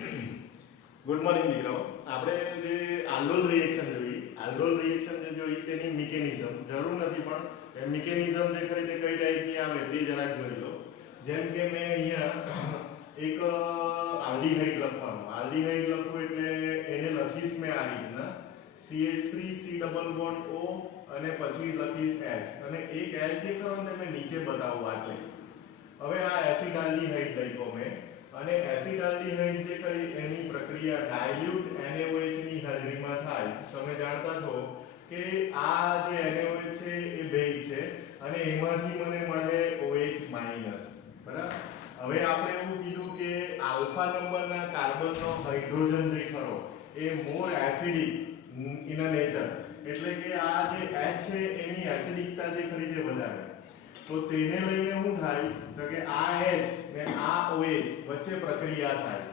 Good morning દીકરાઓ. આપણે જે આલ્ડોલ રિએક્શન જોઈ તેની મિકેનિઝમ જરૂર નથી, પણ મિકેનિઝમ જે ખરી તે કઈ ટાઈપની આવે તે જરાક જોઈ લો. જેમ કે મેં અહીંયા એક આલ્ડીહાઇડ લખવું એટલે એને લખીશ મેં આ રીતના CH3 C double bond O અને પછી લખીશ H, અને એક H જે ખરો ને મેં નીચે બતાવું આટલે. હવે આ એસિડ આલ્ડીહાઇડ લખ્યો મેં, અને એસિડ આલ્ડીહાઇડ જે કરી એની પ્રક્રિયા ડાયલ્યુટ NaOH ની હાજરીમાં થાય. તમે જાણતા છો કે આ જે NaOH છે એ બેઝ છે અને એમાંથી મને મળે OH-, બરાબર. હવે આપણે એવું કીધું કે આલ્ફા નંબરના કાર્બનનો હાઇડ્રોજન જે ખરો એ મોર એસિડિક ઇન અ નેચર, એટલે કે આ જે H છે એની એસિડિકતા જે ખરી તે વધારે. તો તેને લઈને શું થાય તો કે આ H ને આ OH વચ્ચે પ્રક્રિયા થાય,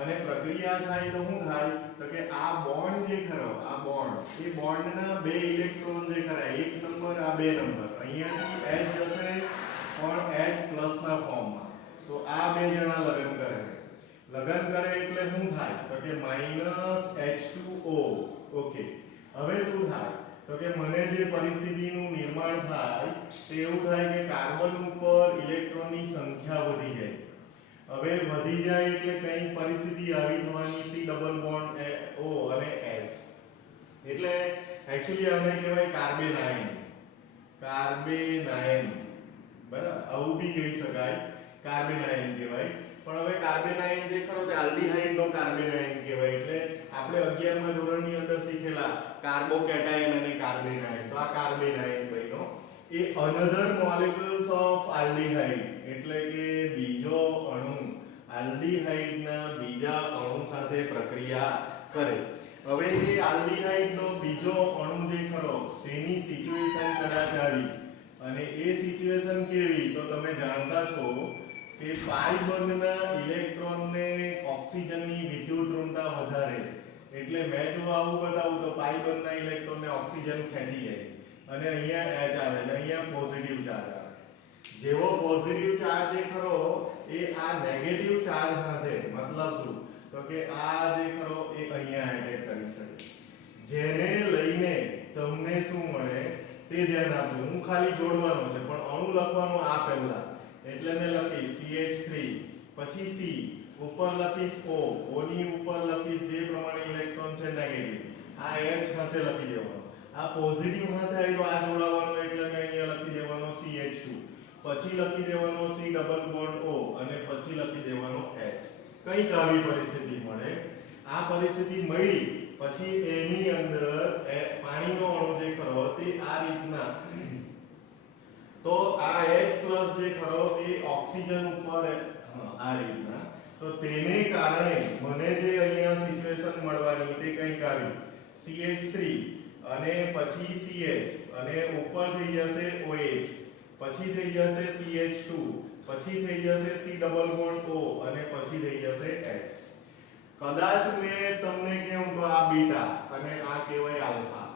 અને પ્રક્રિયા થાય તો શું થાય તો કે આ બોન્ડ જે ખરો આ બોન્ડ એ બોન્ડના બે ઇલેક્ટ્રોન જે ખરા એક નંબર આ બે નંબર અહીંયાથી H જશે પણ H+ ના ફોર્મમાં. તો આ બે જણા લગન કરે એટલે શું થાય તો કે -H2O. ઓકે, હવે શું થાય તો કે મને જે પરિસ્થિતિનું નિર્માણ થાય તે એવું થાય કે કાર્બન ઉપર ઇલેક્ટ્રોનની સંખ્યા વધી જાય. હવે વધી જાય એટલે કઈ પરિસ્થિતિ આવી થવાની C ડબલ બોન્ડ O અને H, એટલે એક્ચ્યુઅલી આને કહેવાય કાર્બેનાયન. બરાબર, આવું બી કહી શકાય, કાર્બેનાયન કહેવાય. પણ હવે કાર્બેનાયન જે ખરો તે આલ્ડીહાઇડ નો કાર્બેનાયન કહેવાય. એટલે આપણે 11મા ધોરણની અંદર શીખેલા કાર્બોકેટાયન અને કાર્બેનાયન, તો આ કાર્બેનાયન બન્યો એ અનધર મોલેક્યુલ્સ ઓફ આલ્ડીહાઇડ, એટલે કે બીજો અણુ આલ્ડીહાઇડના બીજા અણુ સાથે પ્રક્રિયા કરે. હવે એ આલ્ડીહાઇડનો બીજો અણુ જે ખરો તેની સિચ્યુએશન કદાચ આવી, અને એ સિચ્યુએશન કેવી તો તમે જાણતા છો કે પાઈ બંધના ઇલેક્ટ્રોનને ઓક્સિજનની વિદ્યુત ઋણતા વધારે. એટલે મેં જો આવું બતાવું તો પાઈ બંધના ઇલેક્ટ્રોનને ઓક્સિજન ખેંચી જાય અને અહીંયા H આવે અને અહીંયા પોઝિટિવ ચાર્જ આવે. જેવો પોઝિટિવ ચાર્જ જે ખરો એ આ નેગેટિવ ચાર્જ સાથે, મતલબ શું તો કે આ જે ખરો એ અહીંયા એટેક કરી શકે, જેને લઈને તમને શું મળે તે ધ્યાન આપજો. હું ખાલી જોડવાનો છે પણ અણુ લખવાનો આ પહેલા, એટલે મેં લખીશ CH3 પછી C ઉપર લખીશ O, O ની ઉપર લખીશ જે પ્રમાણે ઇલેક્ટ્રોન છે નેગેટિવ, આ H સાથે લખી દેવાનો. આ પોઝિટિવ સાથે આવ્યો આ જોડાવાનો એટલે મેં અહીંયા લખી દેવાનો CH2, પછી લખી દેવાનો C ડબલ બોન્ડ O અને પછી લખી દેવાનો H. કઈક આવી પરિસ્થિતિ મળે. આ પરિસ્થિતિ મળી પછી એની અંદર પાણીનો અણુ જે ખરો તે આ રીતના, તો આ H+ જે ખરો એ ઓક્સિજન ઉપર આ રીતના, તો તેને કારણે મને જે અહીંયા સિચ્યુએશન મળવાની તે કંઈક આવી CH3 અને પછી CH અને ઉપર થઈ જશે OH, પછી થઈ જશે CH2, પછી થઈ જશે C ડબલ બોન્ડ O અને પછી થઈ જશે H. કદાચ મેં તમને કહું તો આ બીટા અને આ કહેવાય આલ્ફા.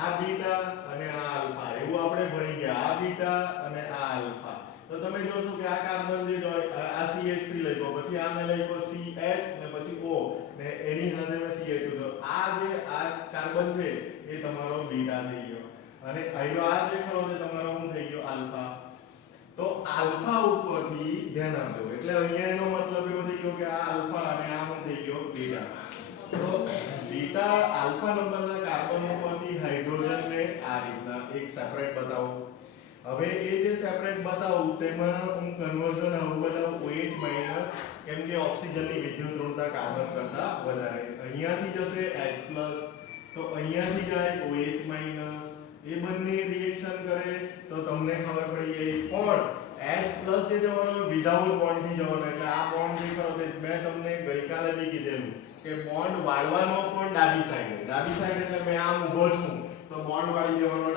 આ બીટા અને આ આલ્ફા એવું આપણે ભણી ગયા, આ બીટા અને આ આલ્ફા. તો તમે જોશો કે આ કાર્બન જે આ CH3 લખ્યો, પછી આ મેં લખ્યો CH ને પછી O ને એની સાથે મેં CH2, તો આ જે આ કાર્બન છે એ તમારો બીટા થઈ ગયો, અને આવ્યો આ જે ખરો તે તમારો શું થઈ ગયો આલ્ફા. તો આલ્ફા ઉપરથી ધ્યાન આપજો, એટલે અહીંયા એનો મતલબ એવો થઈ ગયો કે આ આલ્ફા અને આ શું થઈ ગયો બીટા. તો બીટા આલ્ફા નંબરના કાર્બન ઉપરથી હાઇડ્રોજનને આ રીતના એક સેપરેટ બતાવું. હવે એ જે સેપરેટ બતાવું તેમાં હું કન્વર્ઝન આવું બતાવું OH-, કેમ કે ઓક્સિજનની વિદ્યુત ઋણતા કાર્બન કરતા વધારે. અહીંયાથી જશે H+, તો અહીંયાથી જાય OH-, એ બંને રિએક્શન કરે તો તમને ખબર પડી ગઈ. પણ H+ જે જવાનો વિધાઉટ બોન્ડ થી જવાનો, એટલે આ બોન્ડ જે ખરો તે મેં તમને ગઈકાલે બી કીધેલું કે બોન્ડ વાળવાનો પણ ડાબી સાઈડ એટલે મેં આમ ઊભો છું તો બોન્ડ વાળી દેવાનો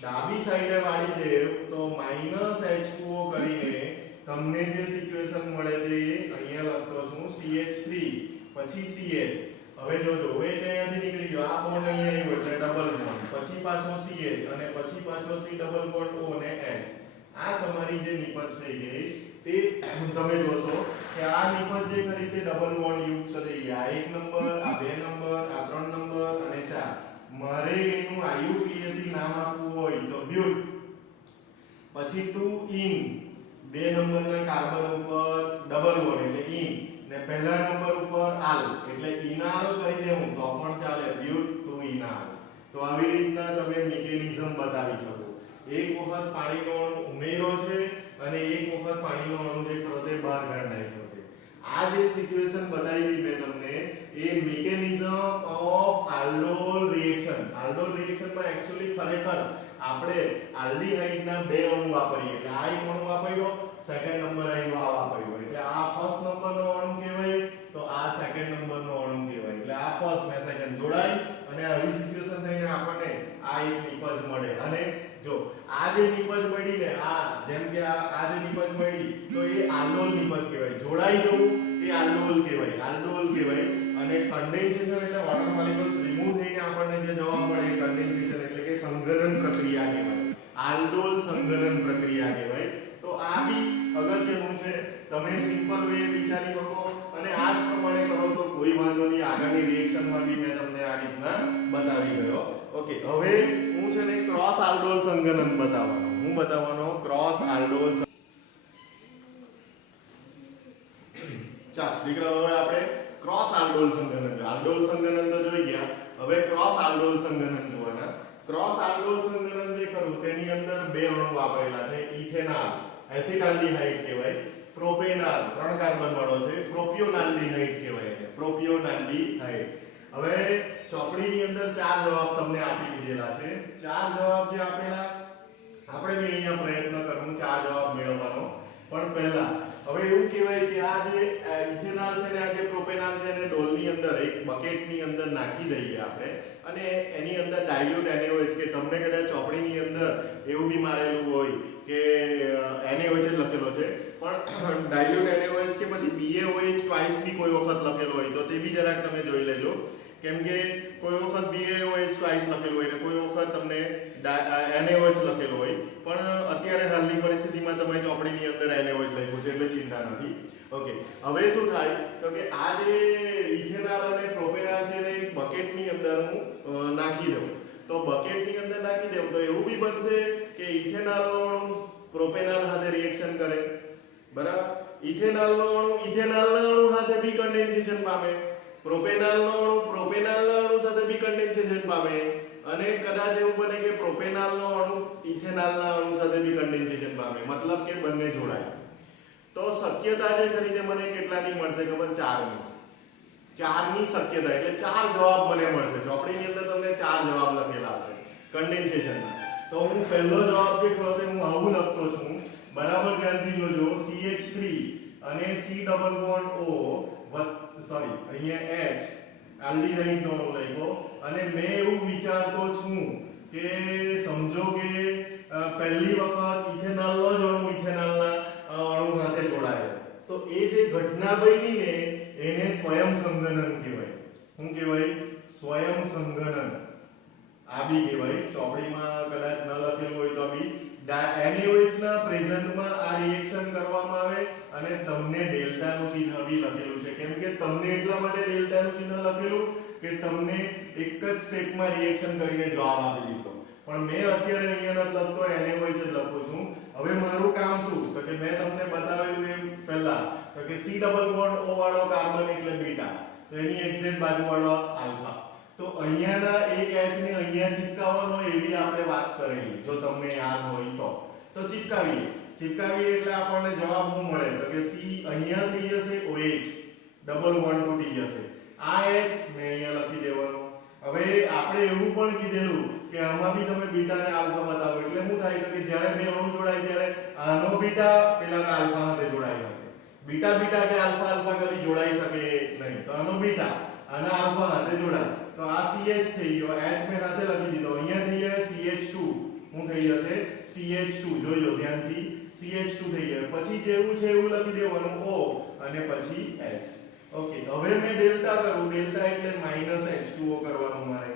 ડાબી સાઈડે વાળી દેવ તો -H2O કરીને તમને જે સિચ્યુએશન મળે તે અહીંયા લખતો છું CH3 પછી CH. હવે જોજો OH અહીંયાથી નીકળી ગયો, આ બોન્ડ અહીંયા આવ્યો એટલે ડબલ બોન્ડ, પછી પાછો CH અને પછી પાછો C ડબલ બોન્ડ O ને H. આ તમારી જે નિપજ થઈ ગઈ તે તમે જોશો કે આ નિપજ જે ખરી તે ડબલ બોન્ડ યુક્ત થઈ ગયા. આ 1 નંબર, આ 2 નંબર, આ 3 નંબર અને 4. મારે એનું IUPAC નામ આપવું હોય તો બ્યુટ, પછી 2 ઇન, 2 નંબરના કાર્બન ઉપર ડબલ બોન્ડ એટલે ઇન, ને પહેલા નંબર ઉપર આલ એટલે ઇનાલ કરી દેવું તો પણ ચાલે, બ્યુટ 2 ઇનાલ. તો આવી રીતના તમે મિકેનિઝમ બતાવી શકો. એક વખત પાણીનો અણુ ઉમેર્યો છે અને એક વખત પાણીનો અણુ જે ખરો તે બહાર કાઢી નાખ્યો છે. આ જે સિચ્યુએશન બતાવી મેં તમને એ mechanism of aldol reaction. Aldol રિએક્શનમાં એક્ચ્યુઅલી ખરેખર આપણે આલ્ડીહાઇડના બે અણુ વાપરીએ એટલે આ એક અણુ વાપર્યો, સેકન્ડ નંબર આવ્યો આ વાપર્યો એટલે આ ફર્સ્ટ નંબરનો અણુ કહેવાય, તો આ સેકન્ડ નંબરનો અણુ કહેવાય. એટલે આ ફર્સ્ટ ને સેકન્ડ જોડાય અને આવી સિચ્યુએશન થઈને આપણને આ એક નિપજ મળે. અને જો આ જે નિપજ મળી ને આ જેમ કે આ જે નિપજ મળી તો એ આલ્ડોલ નિપજ કહેવાય. જોડાઈ જવું એ આલ્ડોલ કહેવાય, આલ્ડોલ કહેવાય. અને કન્ડેન્સેશન એટલે વોટર મોલેક્યુલ્સ રિમૂવ થઈને આપણને જે જવાબ મળે એ કન્ડેન્સેશન એટલે કે સંઘનન પ્રક્રિયા કહેવાય. આલ્ડોલ સંઘનન પ્રક્રિયા કહેવાય. તો આ બી અગત્યનું છે. તમે સિમ્પલ વે વિચારી શકો અને આ જ પ્રમાણે કરો તો કોઈ વાંધો નહીં. આગળની રિએક્શનમાં બી મેં તમને આ રીતના બતાવી ગયો. ઓકે, હવે હું છે ને ક્રોસ આલ્ડોલ સંઘનન બતાવવાનો. હું બતાવવાનો ક્રોસ આલ્ડોલ. ચાલ દીકરાઓ, હવે આપણે ક્રોસ આલ્ડોલ સંઘનન, આલ્ડોલ સંઘનન તો જોઈ ગયા, હવે ક્રોસ આલ્ડોલ સંઘનન જોવાના. ક્રોસ આલ્ડોલ સંઘનન જે ખરું તેની અંદર બે અણુ વાપરેલા છે. ઇથેનાલ એસિટાલ્ડીહાઇડ કહેવાય, પ્રોપેનાલ 3 કાર્બન વાળો છે, પ્રોપિયોનાલ્ડીહાઇડ કહેવાય, પ્રોપિયોનાલ્ડીહાઇડ. હવે ચોપડીની અંદર 4 જવાબ તમને આપી દીધેલા છે. 4 જવાબ જે આપેલા આપણે બી અહીંયા પ્રયત્ન કરવું 4 જવાબ મેળવવાનો. પણ પહેલા હવે એવું કહેવાય કે આ જે ઇથેનાલ છે ને આ જે પ્રોપેનાલ છે એને ડોલની અંદર એક બકેટની અંદર નાખી દઈએ આપણે અને એની અંદર ડાયલ્યુટ NaOH કે તમને કદાચ ચોપડીની અંદર એવું બી મારેલું હોય કે NaOH જ લખેલો છે પણ ડાયલ્યુટ NaOH કે પછી BaOH ટ્વાઇસ બી કોઈ વખત લખેલો હોય તો તે બી જરાક તમે જોઈ લેજો. કેમ કે કોઈ વખત BaOH ટ્વાઇસ લખેલું હોય ને કોઈ વખત તમને NaOH લખેલો હોય, પણ અત્યારે હાલની પરિસ્થિતિમાં તમે ચોપડીની અંદર NaOH લખ્યું છે એટલે ચિંતા નથી. ઓકે, હવે શું થાય તો કે આ જે ઇથેનાલ અને પ્રોપેનાલ છે ને એક બકેટની અંદર હું નાખી દઉં. તો બકેટની અંદર નાખી દઉં તો એવું બી બનશે કે ઇથેનાલનો અણુ પ્રોપેનાલ સાથે રિએક્શન કરે, બરાબર? ઇથેનાલનો અણુ ઇથેનાલના અણુ સાથે બી કન્ડેન્સેશન પામે, પ્રોપેનાલનો અણુ પ્રોપેનાલના અણુ સાથે બી કન્ડેન્સેશન પામે અને કદાચ એવું બને કે પ્રોપેનાલનો અણુ ઇથેનાલના અણુ સાથે બી કન્ડેન્સેશન પામે, મતલબ કે બંને જોડાય. તો શક્યતા જે ખરી તે મને કેટલાની મળશે ખબર? 4ની. 4ની શક્યતા એટલે 4 જવાબ મને મળશે. ચોપડીની અંદર તમને 4 જવાબ લખેલા હશે કન્ડેન્સેશનના. તો હું પહેલો જવાબ જે ખરો તે હું આવું લખતો છું, બરાબર ધ્યાનથી જોજો. CH3 અને C double bond O sorry અહીંયા H આલ્ડીહાઇડ નો લખ્યો અને મેં એવું વિચારતો છું કે સમજો કે પહેલી વખત ઇથેનોલનો જ અણુ ઇથેનોલના અણુ સાથે જોડાયો તો એ જે ઘટના બની ને એને સ્વયં સંઘનન કહેવાય. શું કહેવાય? સ્વયં સંઘનન. આ બી કહેવાય. ચોપડીમાં કદાચ ન લખેલું હોય તો બી NaOH ના પ્રેઝન્ટમાં આ રિએક્શન કરવામાં આવે અને તમને ડેલ્ટા નું ચિહ્ન બી લખેલું છે. કેમ કે તમને એટલા માટે ડેલ્ટા નું ચિહ્ન લખેલું કે તમને એક જ સ્ટેપમાં રિએક્શન કરીને જવાબ આપી દીધો. પણ મેં અત્યારે અહીંયા નથી લખતો, NaOH જ લખું છું. હવે મારું કામ શું તો કે મેં તમને બતાવેલું એમ પહેલા તો કે C ડબલ બોન્ડ O વાળો કાર્બન એટલે બીટા, તો એની એક્ઝેક્ટ બાજુ વાળો આલ્ફા. તો અહીંયાના એક H ને અહીંયા ચિપકાવવાનો એવી આપણે વાત કરેલી, જો તમને યાદ હોય તો ચિપકાવીએ એટલે આપણને જવાબ શું મળે તો કે C અહીંયા થઈ જશે OH ડબલ બોન્ડ તૂટી જશે. આ H ને અહીંયા લખી દેવાનો. હવે આપણે એવું પણ કીધેલું કે આમાં બી તમે બીટા ને આલ્ફા બતાવો એટલે શું થાય તો કે જ્યારે બે અણુ જોડાય ત્યારે આનો બીટા પેલાના આલ્ફા સાથે જોડાઈ શકે. બીટા બીટા કે આલ્ફા આલ્ફા કદી જોડાઈ શકે નહીં, તો આનો બીટા આના આલ્ફા સાથે જોડાય તો આ CH થઈ ગયો, H મેં સાથે લખી દીધો. અહીંયા થઈ જાય CH2, શું થઈ જશે? CH2. જોજો ધ્યાનથી, CH2 થઈ જાય. પછી જેવું છે એવું લખી દેવાનું O અને પછી H. ઓકે, હવે મેં ડેલ્ટા કરું, ડેલ્ટા એટલે -H2O કરવાનું મારે.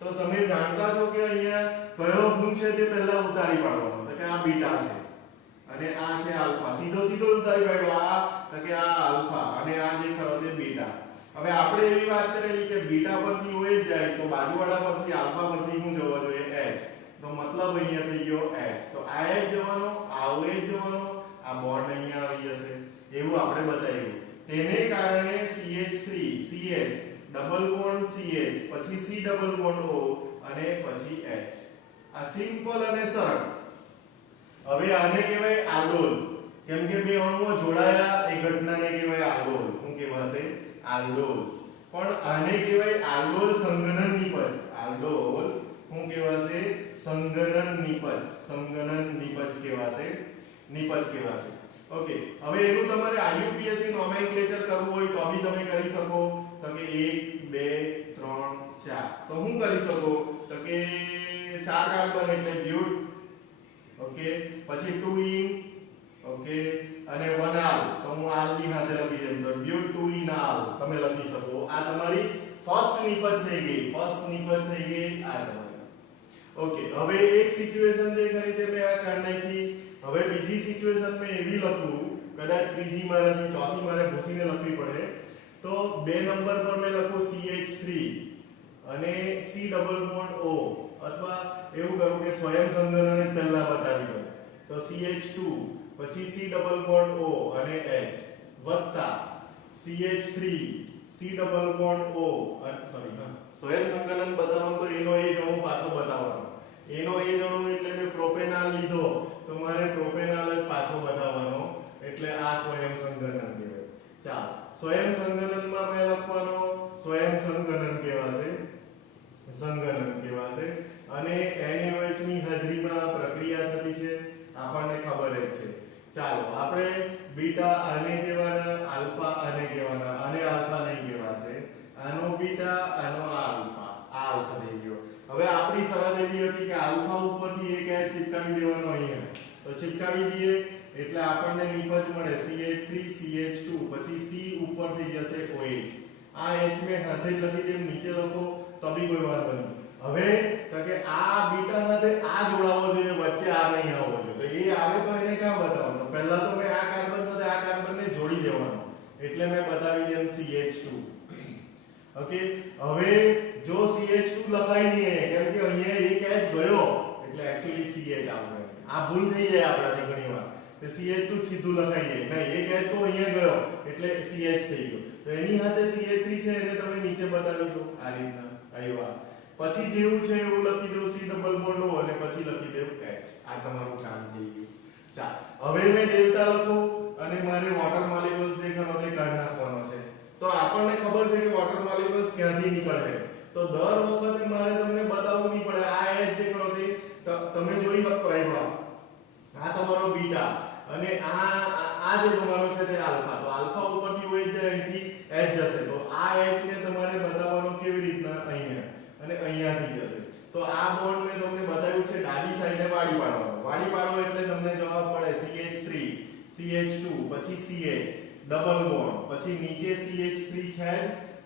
તો તમે જાણતા છો કે અહીંયા કયો ગુણ છે તે પહેલા ઉતારી પાડવાનો, તો કે આ બીટા છે અને આ છે આલ્ફા. સીધો ઉતારી પાડ્યો. આ તો કે આ હવે આપણે એવી વાત કરેલી કે બીટા પરથી OH જાય તો બાજુવાળા પરથી આલ્ફા પરથી શું જવા જોઈએ H, તો મતલબ અહીંયા થઈ ગયો H, તો આ H જવાનો, આ OH જવાનો, આ બોન્ડ અહીંયા આવી જશે, એવું આપણે બતાવ્યું. તેને કારણે CH3 CH double bond CH પછી C ડબલ બોન્ડ O અને પછી H. આ સિમ્પલ અને સરળ. હવે આને કહેવાય આલ્ડોલ, કેમ કે બે અણુઓ જોડાયા એ ઘટનાને કહેવાય આલ્ડોલ. શું કહેવાશે? આલ્ડોલ. પણ આને કહેવાય આલ્ડોલ સંઘનન નિપજ. આલ્ડોલ શું કહેવાશે? સંઘનન નિપજ. સંઘનન નિપજ કહેવાશે. નિપજ કહેવાશે. ઓકે, હવે એનું તમારે IUPAC નોમેનક્લેચર કરવું હોય તો બી તમે કરી શકો. તો કે 1 2 3 4 તો હું કરી શકો તો કે 4 કાર્બન એટલે બ્યુટ. ઓકે, પછી 2 ઇન. ઓકે, અને 1 આલ તો હું આલ ની સાથે લખી દઉં તો બ્યુટ 2 ઇન આલ તમે લખી શકો. આ તમારી ફર્સ્ટ નિપજ થઈ ગઈ. ફર્સ્ટ નિપજ થઈ ગઈ આ તમારી. ઓકે, હવે એક સિચ્યુએશન જે કરી તે મેં આ કરી નાખી. હવે બીજી સિચ્યુએશન મેં એવી લખું, કદાચ ત્રીજી મારાથી ચોથી મારે ભૂસીને લખવી પડે, તો 2 નંબર પર મેં લખું CH3 અને C ડબલ બોન્ડ O, અથવા એવું કરું કે સ્વયં સંઘનન પહેલા બતાવી દઉં તો CH2 પછી C ડબલ બોન્ડ O અને H વત્તા CH3 C double bond O અને સ્વયં સંઘનન બતાવવાનું તો એનો એ જ અણુ પાછો બતાવવાનો. એનો એ જ અણુ એટલે મેં પ્રોપેનાલ લીધો તો મારે પ્રોપેનાલ જ પાછો બતાવવાનો, એટલે આ સ્વયં સંઘનન કહેવાય. ચાલો, સ્વયં સંઘનનમાં મેં લખવાનો સ્વયં સંઘનન કહેવાશે. સંઘનન કહેવાશે. અને NaOH ની હાજરીમાં પ્રક્રિયા થતી છે આપણને ખબર જ છે. ચાલો, આપણે બીટા આને કહેવાના, આલ્ફા આને કહેવાના, અને આલ્ફા નહીં કહેવાશે. આનો બીટા, આનો આલ્ફા. આ આલ્ફા થઈ ગયો. હવે આપણી શરત એવી હતી કે આલ્ફા ઉપરથી એક H ચિપકાવી દેવાનો અહીંયા, તો ચિપકાવી દઈએ એટલે આપણને નિપજ મળે CH3 CH2 પછી C ઉપરથી જશે OH. આ H મેં હાથે જ લખી દેમ, નીચે લખો તો બી કોઈ વાંધો નહીં. હવે તો કે આ બીટા સાથે આ જોડાવો જોઈએ, વચ્ચે આ નહીં આવવો જોઈએ. તો એ આવે તો એને ક્યાં બતાવવાનો? પહેલા તો મેં આ કાર્બન સાથે આ કાર્બનને જોડી દેવાનો, એટલે મેં બતાવી દેમ CH2. ઓકે, હવે જો CH2 લખાઈ નહીં કેમ કે અહીંયા એક H ગયો એટલે એક્ચ્યુઅલી CH આવે. આ ભૂલ થઈ જાય આપણાથી ઘણીવાર. તો CH2 સીધું લખાઈ જાય નહીં, એક H તો અહીંયા ગયો એટલે CH થઈ ગયો. તો એની સાથે CH3 છે એને તમે નીચે બતાવી દો આ રીતના. આવ્યા પછી જેવું છે એવું લખી દો C ડબલ બોન્ડ O અને પછી લખી દો H. આ તમારું કામ થઈ ગયું. ચાલ, હવે મેં ડેલ્ટા લખું અને મારે વોટર મોલેક્યુલ્સ જે ખરો તે કાઢી નાખવાનો છે. તો આપણને ખબર છે કે વોટર મોલેક્યુલ્સ ક્યાંથી નીકળે, તો દર વખતે મારે તમને બતાવવું નહીં પડે. આ H જે ખરો તે તમે જોઈ શકો. આવ્યા આ તમારો બીટા અને આ જે તમારો છે તે આલ્ફા. તો આલ્ફા ઉપરથી OH જાય, અહીંથી H જશે. તો આ H ને તમારે બતાવવાનો કેવી રીતના? અહીંયા અને અહીંયાથી જશે. તો આ બોન્ડ મેં તમને બતાવ્યું છે ડાબી સાઈડે વાળી પાડવાનો. વાળી પાડો એટલે તમને જવાબ મળે CH3 CH2 પછી CH ડબલ બોન્ડ પછી નીચે CH3 છે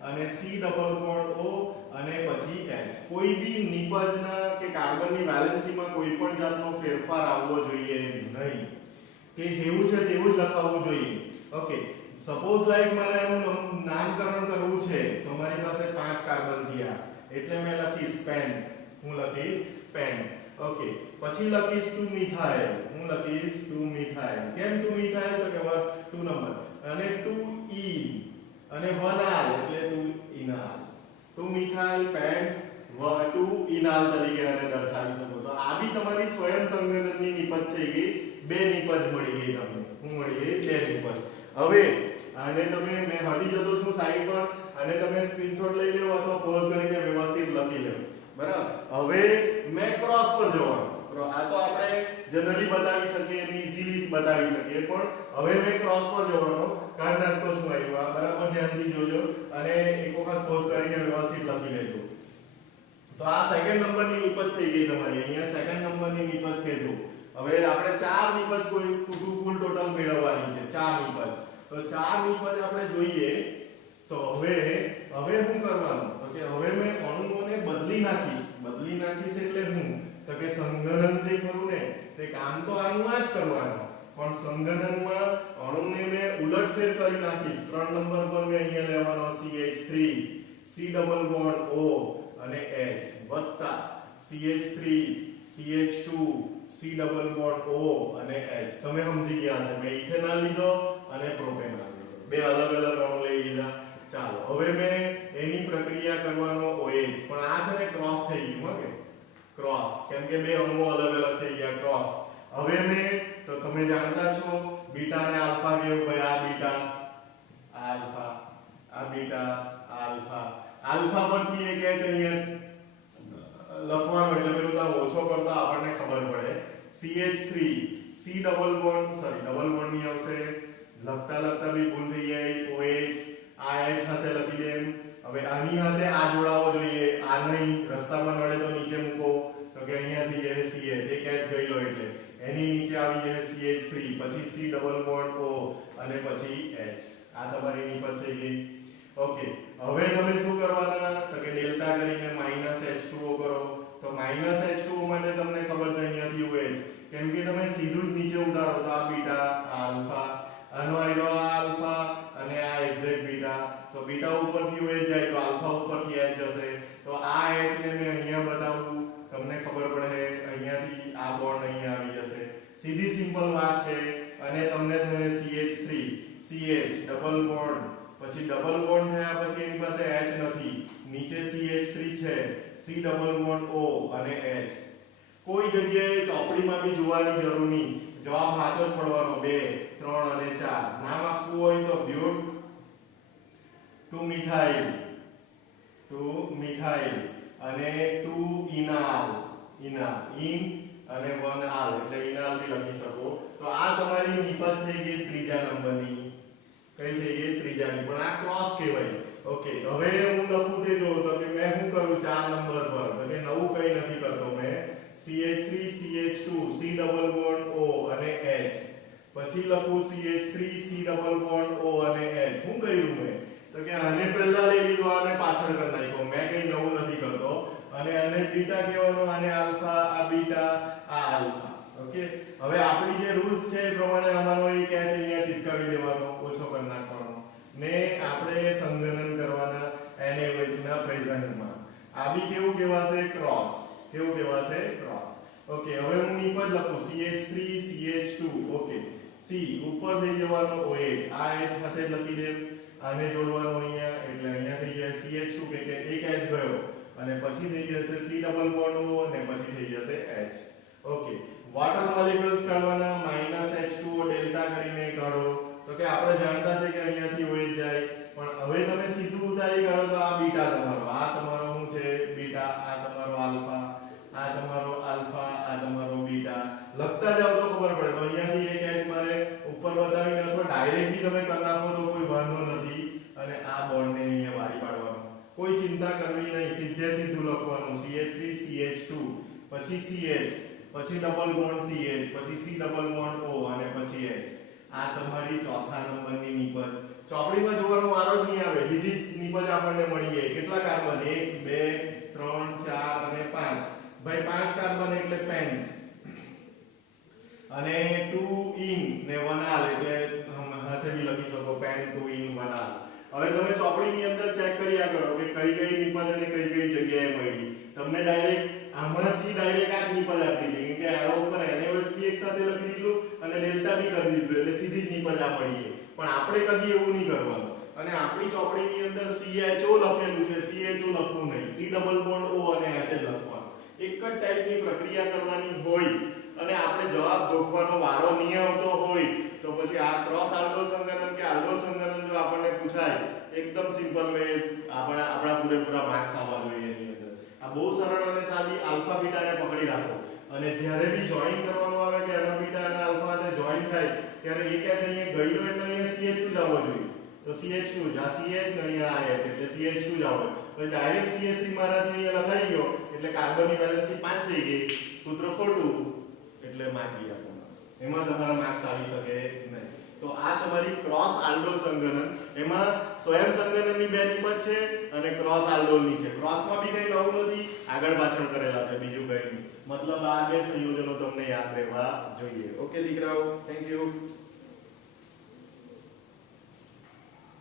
અને C ડબલ બોન્ડ O અને પછી H. કોઈ બી નિપજના કે કાર્બનની વેલેન્સીમાં કોઈ પણ જાતનો ફેરફાર આવવો જોઈએ નહીં. કે જેવું છે તેવું જ લખાવવું જોઈએ. ઓકે, સપોઝ લાઈક મારે આનું નામકરણ કરવું છે તો મારી પાસે 5 કાર્બન થયા એટલે મેં લખીશ પેન્ટ. હું લખીશ પેન્ટ. ઓકે, પછી લખીશ 2 મિથાઇલ. હું લખીશ 2 મિથાઇલ. કેમ 2 મિથાઇલ? તો કે 2 નંબર અને 2 ઈ અને 1 આલ એટલે 2 ઇનાલ. 2 મિથાઇલ પેન્ટ 2 ઇનાલ તરીકે આને દર્શાવી શકો. તો આ બી તમારી સ્વયં સંઘનનની નિપજ થઈ ગઈ. 2 નિપજ મળી ગઈ તમને. હું મળી ગઈ 2 નિપજ. હવે આને તમે મેં હટી જતો છું સાઈડ પર, અને તમે સ્ક્રીનશોટ લઈ લેવો અથવા પોઝ કરીને વ્યવસ્થિત લખી લેવો. બરાબર, હવે મેં ક્રોસ પર જવાનું. આ તો આપણે જનરલી બતાવી શકીએ અને ઈઝીલી બતાવી શકીએ, પણ હવે મેં ક્રોસ પર જવાનો કાઢ નાખતો છું. આવ્યા બરાબર, ધ્યાનથી જોજો અને એક વખત પોઝ કરીને વ્યવસ્થિત લખી લેજો. તો આ સેકન્ડ નંબરની નિપજ થઈ ગઈ તમારી. અહીંયા સેકન્ડ નંબરની નિપજ કહેજો. હવે આપણે 4 નિપજ કોઈ કુલ ટોટલ મેળવવાની છે. 4 નિપજ. તો 4 નિપજ આપણે જોઈએ. તો હવે શું કરવાનું? તો કે હવે મેં અણુઓને બદલી નાખીશ. બદલી નાખીશ એટલે હું તો કે સંઘનન જે કરું ને તે કામ તો આનું આ જ કરવાનું, પણ સંઘનનમાં અણુને મેં ઉલટફેર કરી નાખીશ. 3 નંબર પર મેં અહીંયા લેવાનો CH3 C double bond O અને H વત્તા CH3 CH2 C double bond O અને H. તમે સમજી ગયા હશે મેં ઇથેનોલ લીધો અને પ્રોપેનોલ લીધો, બે અલગ અલગ અણુ લઈ લીધા. ચાલો હવે મેં એની પ્રક્રિયા કરવાનો OH, પણ આ છે ને ક્રોસ થઈ ગયું કે ક્રોસ, કેમ કે બે અણુઓ અલગ અલગ થઈ ગયા ક્રોસ. હવે મેં તો તમે જાણતા છો બીટા અને આલ્ફા કેવું, ભાઈ આ બીટા આ આલ્ફા, આ બીટા આ આલ્ફા. આલ્ફા પરથી એક H અહીંયા લખવાનો એટલે પેલું તો ઓછો કરતા આપણને ખબર પડે. CH3 C double bond, sorry double bond ની આવશે, લખતા લખતા બી ભૂલ થઈ જાય. OH આ H સાથે લખી દેમ. હવે આની સાથે આ જોડાવો જોઈએ, આ નહીં, રસ્તામાં નડે તો નીચે મૂકો, તો કે અહીંયાથી એ CH એક H ગયેલો એટલે એની નીચે આવી જાય CH3, પછી C ડબલ બોન્ડ O અને પછી H. આ તમારી નિપજ થઈ ગઈ. ઓકે, હવે તમે શું કરવાના તો કે ડેલ્ટા કરીને -H2O કરો. તો -H2O માટે તમને ખબર છે અહીંયાથી OH, કેમ કે તમે સીધું જ નીચે ઉતારો તો આ બીટા આ આલ્ફા, આનો આયરો આ આલ્ફા અને આ એક્ઝેક્ટ બીટા. તો બીટા ઉપરથી OH જાય તો આલ્ફા ઉપરથી H જશે. તો આ H ને મેં અહીંયા બતાવું, તમને ખબર પડે અહીંયાથી આ બોન્ડ અહીંયા આવી જશે. સીધી સિમ્પલ વાત છે. અને તમને થશે CH3 CH ડબલ બોન્ડ, પછી ડબલ બોન્ડ થયા પછી એની પાસે H નથી, નીચે CH3 છે, C ડબલ બોન્ડ O અને H. કોઈ જગ્યાએ ચોપડીમાં બી જોવાની જરૂર નહીં, જવાબ સાચો જ પડવાનો. 2 3 અને 4 નામ આપવું હોય તો બ્યુટ 2 મિથાઇલ અને 2 ઇનાલ ઇન અને 1 આલ એટલે ઇનાલ બી લખી શકો. તો આ તમારી નિપજ થઈ ગઈ ત્રીજા નંબરની. કઈ થઈ ગઈ ત્રીજાની, પણ આ ક્રોસ કહેવાય. ઓકે, હવે હું લખું તે જો તો કે મેં શું કરું 4 નંબર પર તો કે નવું કઈ નથી કરતો મેં. CH3 CH2 C double bond O અને H, પછી લખું CH3 C double bond O અને H. શું કર્યું મેં તો કે આને પહેલા લઈ લીધો અને પાછળ કરી નાખ્યો, મેં કઈ નવું નથી કરતો. અને આને બીટા કહેવાનો, આને આલ્ફા, આ બીટા આ આલ્ફા. ઓકે, હવે આપણી જે રૂલ્સ છે એ પ્રમાણે અમારો એક H અહીંયા ચિપકાવી દેવાનો, ઓછો કરી નાખવાનો ને આપણે સંઘનન કરવાના NaOH ના પ્રેઝન્ટમાં. આ બી કેવું કહેવાશે ક્રોસ, કેવું કહેવાશે ક્રોસ. ઓકે, હવે હું નિપજ લખું CH3 CH2. ઓકે, C ઉપર થઈ જવાનો OH, આ H સાથે લખી દે, આને જોડવાનો અહીંયા એટલે અહીંયા થઈ જાય CH2 કે એક H ગયો અને પછી થઈ જશે C ડબલ બોન્ડ O અને પછી થઈ જશે H. ઓકે, વોટર મોલેક્યુલ્સ કાઢવાના -H2O ડેલ્ટા કરીને કાઢો. તો કે આપણે જાણતા છે કે અહીંયાથી OH જાય, પણ હવે તમે સીધું ઉતારી કાઢો તો આ બીટા તમારો, આ તમારો શું છે બીટા, આ તમારો આલ્ફા, આ તમારો આલ્ફા, આ તમારો બીટા. લખતા જાવ તો ખબર પડે. તો અહીંયાથી એક H મારે ઉપર બતાવીને અથવા ડાયરેક્ટ બી તમે કરી નાખો તો કોઈ વાંધો નથી. અને આ બોન્ડને અહીંયા વાળી પાડવાનો, કોઈ ચિંતા કરવી નહીં, સીધે સીધું લખવાનું. CH3 CH2 પછી CH, પછી ડબલ બોન્ડ CH, પછી C ડબલ બોન્ડ O અને પછી H. આ તમારી ચોથા નંબરની નિપજ. ચોપડીમાં જોવાનો વારો જ નહીં આવે, લીધી નિપજ આપણને મળી જાય. કેટલા કાર્બન? 1 2 3 4 અને 5. ભાઈ 5 કાર્બન એટલે પેન અને 2 ઇન ને 1 આલ એટલે હાથે બી લખી શકો પેન 2 ઇન 1 આલ. હવે તમે ચોપડીની અંદર ચેક કર્યા કરો કે કઈ કઈ નિપજ અને કઈ કઈ જગ્યાએ મળી. તમને ડાયરેક્ટ આમાંથી ડાયરેક્ટ આ નિપજ આપી દીધી કે એરો ઉપર NaOH બી એક સાથે લખી દીધું અને ડેલ્ટા બી કરી દીધું એટલે સીધી જ નિપજ આ પડી ગઈ. પણ આપણે કદી એવું નહીં કરવાનું. અને આપણી ચોપડીની અંદર CHO લખેલું છે, CHO લખવું નહીં, C ડબલ બોન્ડ O અને H લખવાનું. એક જ ટાઈપની પ્રક્રિયા કરવાની હોય અને આપણે જવાબ ગોખવાનો વારો નહીં આવતો હોય તો પછી આ ક્રોસ આલ્કોહોલ સંઘનન કે આલ્કોહોલ સંઘનન જો આપણને પૂછાય એકદમ સિમ્પલ વે આપણા પૂરેપૂરા માર્ક્સ આવવા જોઈએ એની અંદર. આ બહુ સરળ અને સાદી. આલ્ફા બીટાને પકડી રાખો અને જ્યારે બી જોઈન કરવાનું આવે કે એના બીટા અને આલ્ફા સાથે જોઈન થાય ત્યારે એક H અહીંયા ગયેલો એટલે અહીંયા CH2 જ આવવો જોઈએ. તો CH2 જ આ CH ને અહીંયા આ H એટલે CH2 જ આવે. તો ડાયરેક્ટ CH3 મારાથી અહીંયા લખાઈ ગયો એટલે કાર્બનની વેલેન્સી 5 થઈ ગઈ. સૂત્ર ખોટું એટલે માર્ક ગયા. એમાં તમારા માર્ક્સ આવી શકે નહીં. તો આ તમારી ક્રોસ આલ્ડોલ સંઘનન. એમાં સ્વયં સંઘનનની બે નિપજ છે અને ક્રોસ આલ્ડોલની છે. ક્રોસમાં બી કઈ નવું નથી, આગળ પાછળ કરેલા છે, બીજું કઈ નહીં. મતલબ આ બે સંયોજનો તમને યાદ રહેવા જોઈએ. ઓકે દીકરાઓ, થેન્ક યુ.